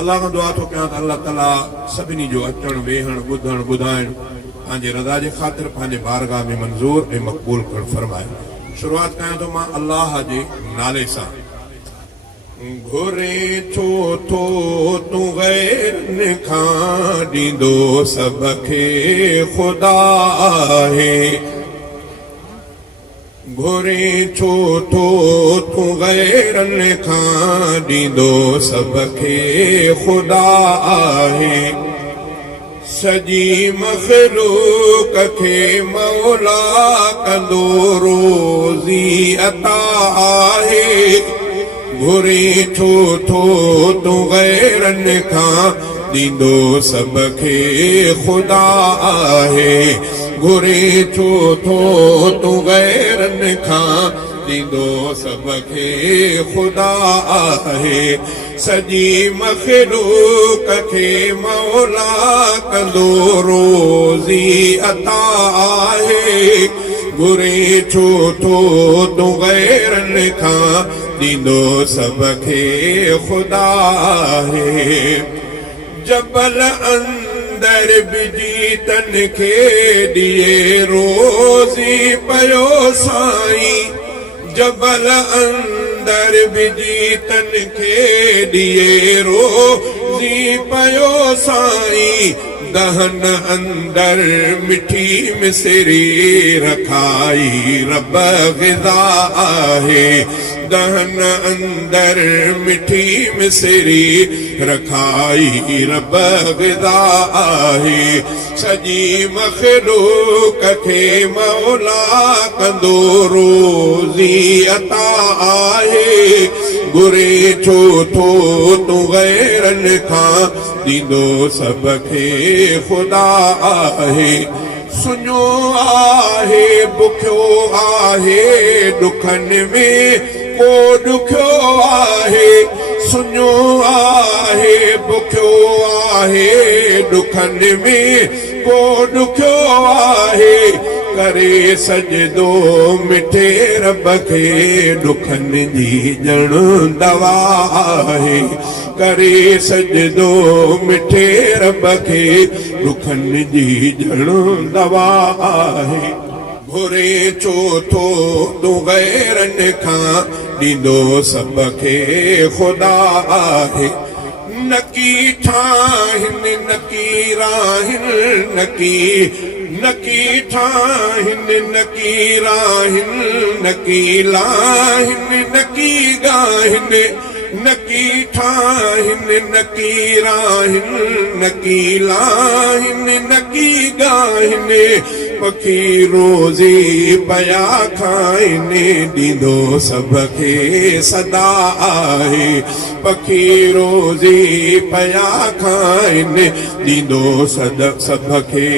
अल्लाह खां दुआ थो कयां त अल्लाह ताला सभिनी जो अचण वेहण ॿुधण ॿुधाइण पंहिंजे रज़ा जे ख़ातिर पंहिंजे बारगाह में मंज़ूर ऐं मक़बूल करणु फरमाए। शुरूआत कयां थो मां अल्लाह जे नाले सां। घुरे छो थो तूं गैरनि खां ॾींदो सभ खे ख़ुदा आहे। घुरे छो थो तूं गैरनि खां ॾींदो सभ खे ख़ुदा आहे। सॼी मख़लूक खे मौला कंदो रोज़ी अता आहे। घुरे छो थो तूं गैरनि खां ॾींदो सभ खे ख़ुदा आहे। घुरे छो थो तूं गैरनि खां ॾींदो सभ खे ख़ुदा आहे। सॼी मख़लूक खे मौला कंदो रोज़ी अता आहे। घुरे छो थो तूं गैरनि खां ॾींदो सभ खे ख़ुदा आहे। जबल अंदर बिजी तन खे ॾिए रोज़ी पयो साईं। जबल अंदर बिजी तन खे ॾिए रोज़ी पयो साईं। दहन अंदर मिठी मिसरी रखाई रब ग़िज़ा आहे। दहन अंदर मिठी मिसरी रखाई रब ग़िज़ा आहे। सॼी मख़लूक खे मौला कंदो रोज़ी अता आहे। घुरे छो थो तूं गैरनि खां ॾींदो सभ खे ख़ुदा आहे। सुञो आहे बुखियो आहे ॾुखनि में को ॾुखियो आहे। सुञो आहे बुखियो आहे ॾुखनि में को ॾुखियो आहे। करे सजदो मिठे रब खे ॾुखनि जी ॼण दवा आहे। करे सजदो मिठे रब खे ॾुखनि जी ॼण दवा आहे। घुरे छो थो तूं गैरनि खां ॾींदो सभ खे ख़ुदा आहे। नकी ठाहिनि नकीराहिनि नकी ठाहिनि नकीराहिनि नकीलाहिनि नकी गाहिनि। नकी ठाहिनि नकीराहिनि नकीलाहिनि नकी गाहिनि। पखी रोज़ी पया खाइनि ॾींदो सभ खे सदा आहे। पखी रोज़ी पया खाइनि ॾींदो सभ खे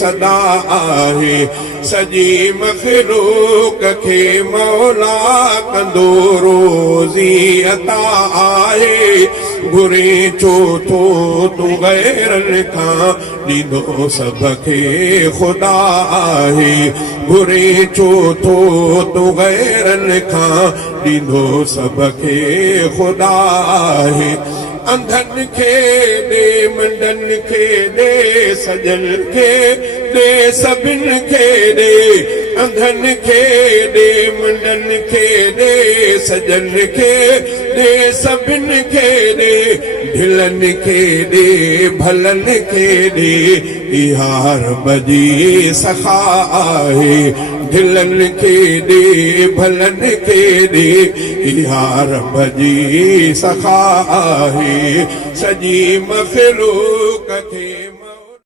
सदा आहे। सॼी मख़लूक खे मौला कंदो रोज़ी अता आहे। घुरे छो थो तूं गैरनि खां ॾींदो सभ खे ख़ुदा आहे। घुरे छो थो तूं गैरनि खां ॾींदो सभ खे ख़ुदा आहे। अंधनि खे ॾे मंडनि खे ॾे सजन खे ॾे सभिनि खे ॾे। अंधनि खे ॾे मंडनि खे ॾे सजन खे ॾे सभिनि खे ॾे। ढिलनि खे ॾे भलनि खे ॾे इहा रब जी सखा आहे। ढिलनि खे ॾे भलनि खे ॾे इहा रब जी सखा आहे। सॼी मख़लूक खे